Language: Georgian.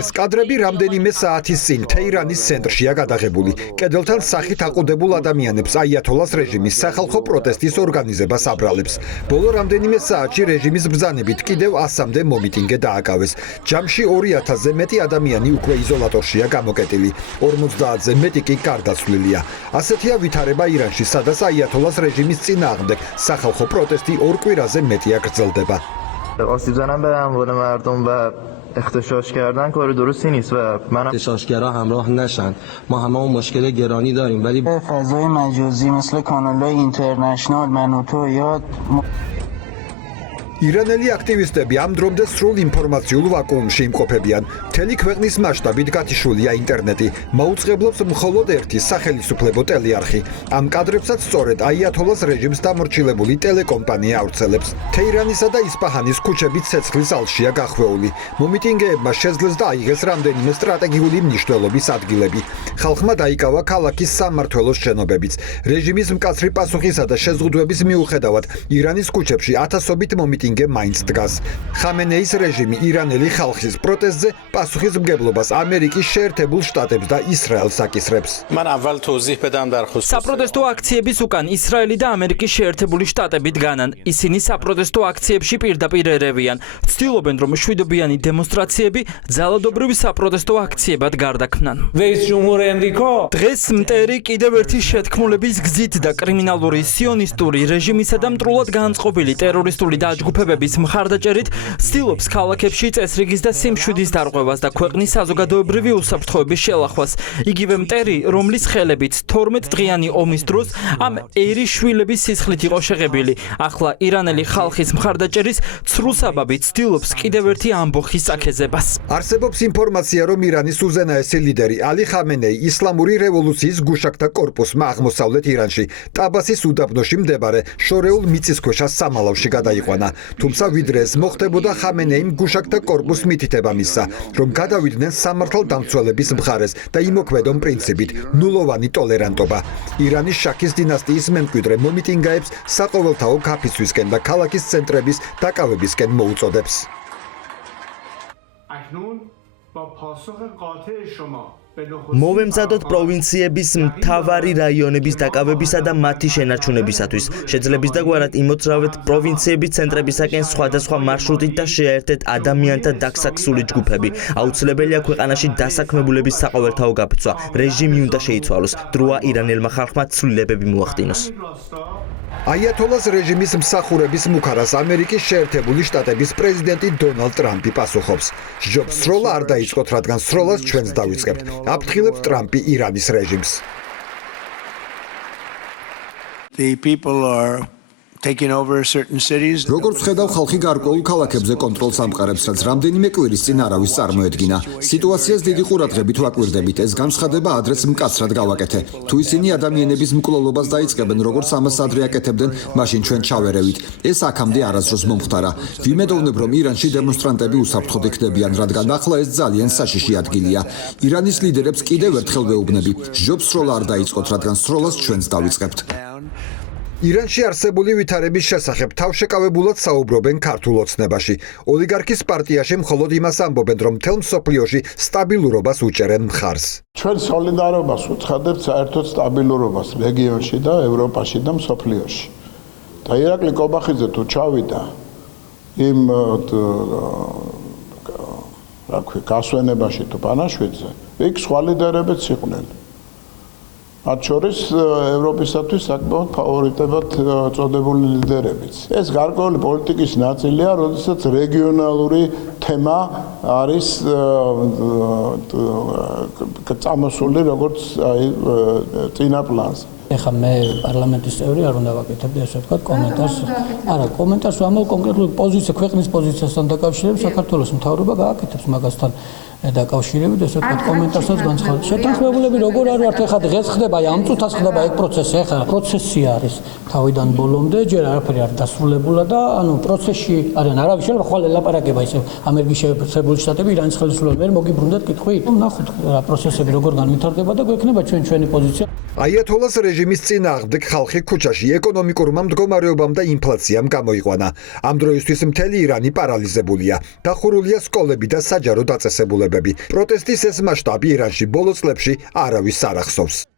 ეს კადრები რამდენიმე საათის წინ თეირანის ცენტრშია გადაღებული. კედელთან სახით აყუდებულ ადამიანებს აიათოლას რეჟიმის სახალხო პროტესტის ორგანიზებას აბრალებს. ბოლო რამდენიმე საათში რეჟიმის ბრძანებით კიდევ 100-მდე მომიტინგე დააკავეს. ჯამში 2000-ზე მეტი ადამიანი უკვე იზოლატორშია გამოკეტილი. 50-ზე მეტი კი გარდაცვლილია. ასეთია ვითარება ირანში, სადაც აიათოლას რეჟიმის წინააღმდეგ სახალხო პროტესტი 2 კვირაზე მეტია გრძელდება. آسیب‌زنان به اموال مردم و اغتشاش کردن کار درستی نیست و من اغتشاشگرا همراه نشن ما همه اون مشکل گرانی داریم ولی فضای مجازی مثل کانال‌های اینترنشنال منوتو یا ირანელი აქტივისტები ამ დრომდე სრულ ინფორმაციულ ვაკუუმში იმყოფებიან. მთელი ქვეყნის მასშტაბით გათიშულია ინტერნეტი. მაუწყებლობს მხოლოდ ერთი სახელმწიფო ტელეარხი. ამ კადრებსაც სწორედ აიათოლას რეჟიმს დამორჩილებული ტელეკომპანია ავრცელებს. თეირანისა და ისპაჰანის ქუჩები ცეცხლის ალშია გახვეული. მომიტინგეებმა შეძლეს და აიღეს რამდენიმე სტრატეგიული მნიშვნელობის ადგილები. ხალხმა დაიკავა ქალაქის სამმართველოს შენობებიც. რეჟიმის მკაცრი პასუხისა და შეზღუდვების მიუხედავად ირანის ქუჩებში ათასობით მომიტინგე მაინც დგას. ხამენეის რეჟიმი ირანელი ხალხის პროტესტზე პასუხისმგებლობას ამერიკის შეერთებულ შტატებს და ისრაელს აკისრებს. საპროტესტო აქციების უკან ისრაელი და ამერიკის შეერთებული შტატები დგანან. ისინი საპროტესტო აქციებში პირდაპირ ერევიან. ცდილობენ რომ მშვიდობიანი დემონსტრაციები ძალადობრივი საპროტესტო აქციებად გარდაქმნან. დღეს მტერი კიდევ ერთი შეთქმულების გზით და კრიმინალური სიონისტური რეჟიმისა და მტრულად განწყობილი ტერორისტული დაჯგუფებების მხარდაჭერით ცდილობს ქალაქებში წესრიგის და სიმშვიდის დარღვევას და ქვეყნის საზოგადოებრივი უსაფრთხოების შელახვას. იგივე მტერი, რომლის ხელებით 12 დღიანი ომის დროს ამ ერის შვილების სისხლით იყო შეღებილი. ახლა ირანელი ხალხის მხარდაჭერის ცრუსაბაბი ცდილობს კიდევ ერთი ამბოხის აქეზებას. არსებობს ინფორმაცია, რომ ირანის უზენაესი ლიდერი ალი ხამენეი ისლამური რევოლუციის გუშაკთა კორპუსმა აღმოსავლეთ ირანში ტაბასის უდაბნოში მდებარე შორეულ მიწისქვეშა სამალავში გადაიყვანა. თუმცა ვიდრე ეს მოხდებოდა, ხამენეიმ გუშაკთა კორპუსს მითითება მისცა, რომ გადავიდნენ სამართალდამცველების მხარეს და იმოქმედონ პრინციპით ნულოვანი ტოლერანტობა. ირანის შაქის დინასტიის მემკვიდრე მომიტინგეებს საყოველთაო გაფიცვისკენ და ქალაქის ცენტრების დაკავებისკენ მოუწოდებს. მოვემზადოთ პროვინციების მთავარი რაიონების დაკავებისა და მათი შენარჩუნებისათვის. შეძლებს დაგვარად იმოძრავეთ პროვინციების ცენტრებისაკენ სხვადასხვა მარშრუტით და შეერთეთ ადამიანთა დაქსაქსული ჯგუფები. აუცილებელია ქვეყანაში დასაქმებულების საყოველთაო გაფიცვა. რეჟიმი უნდა შეიცვალოს. დროა ირანელმა ხალხმა ცვლილებები მოახდინოს. აიათოლას რეჟიმის მსახურების მუქარას ამერიკის შეერთებული შტატების პრეზიდენტი დონალდ ტრამპი პასუხობს. ჯობს სროლა არ დაიწყოთ, რადგან სროლას ჩვენც დავიწყებთ. აფრთხილებს ტრამპი ირანის რეჟიმს. როგორც ხედავ, ხალხი გარკვეულ ქალაქებზე კონტროლს ამყარებს, რაც რამდენიმე კვირის წინ არავის წარმოედგინა. სიტუაციას დიდი ყურადღებით ვაკვირდებით. ეს განცხადება ადრეც მკაცრად გავაკეთე. თუ ისინი ადამიანების მკვლელობას დაიწყებენ, როგორც ამას ადრე აკეთებდნენ, მაშინ ჩვენ ჩავერევით. ეს აქამდე არასდროს მომხდარა. ვიმედოვნებ, რომ ირანში დემონსტრანტები უსაფრთხოდ იქნებიან, რადგან ახლა ეს ძალიან საშიში ადგილია. ირანის ლიდერებს კიდევ ერთხელ ვეუბნები. ჯობს სროლა არ დაიწყოთ, რადგან სროლას ჩვენც დავიწყებთ. ირანში არსებული ვითარების შესახებ თავშეკავებულად საუბრობენ ქართულ ოცნებაში. ოლიგარქის პარტიაში მხოლოდ იმას ამბობენ, რომ მთელ მსოფლიოში სტაბილურობას უჭერენ მხარს. ჩვენ სოლიდარობას უცხადებთ საერთოდ სტაბილურობას რეგიონში და ევროპაში და მსოფლიოში. და ირაკლი კობახიძე თუ ჩავიდა იმ გასვენებაში თუ პანაშვიდზე, იქ სხვა ლიდერებიც იყვნენ. მათ შორის ევროპისათვის საკმაოდ ფავორიტებად წოდებული ლიდერებიც. ეს გარკვეული პოლიტიკის ნაწილია, როდესაც რეგიონალური თემა არის წამოსული როგორც წინა პლანზე. ეხლა მე პარლამენტის წევრი არ უნდა ვაკეთებდი ასე ვთქვათ კომენტარს. არა, კომენტარს ვამბობ კონკრეტულ პოზიციას, ქვეყნის პოზიციასთან დაკავშირებით საქართველოს მთავრობა გააკეთებს მაგასთან დაკავშირებით ესე ვთქვათ კომენტარსაც განცხადეთ. შეთანხმებულები როგორ არ ვართ ეხლა დღეს ხდება, აი ამ წუთას ხდება ეგ პროცესი, ეხლა პროცესი არის თავიდან ბოლომდე, ჯერ არაფერი არ დასრულებულა და ანუ პროცესში არიან არავის შეიძლება ხვალ ელაპარაკება ისე ამერიკის შეერთებული შტატები ირანის ხელისუფლება ვერ მოგიბრუნდეთ კითხვით. ნახოთ რა პროცესები როგორ განვითარდება და გვექნება ჩვენი პოზიცია. აიათოლას რეჟიმის წინააღმდეგ ხალხი ქუჩაში ეკონომიკურმა მდგომარეობამ და ინფლაციამ გამოიყვანა. ამ დროისთვის მთელი ირანი პარალიზებულია. დახურულია სკოლები და საჯარო დაწესებულებები. პროტესტის ეს მასშტაბი ირანში ბოლო წლებში არავის არ ახსოვს.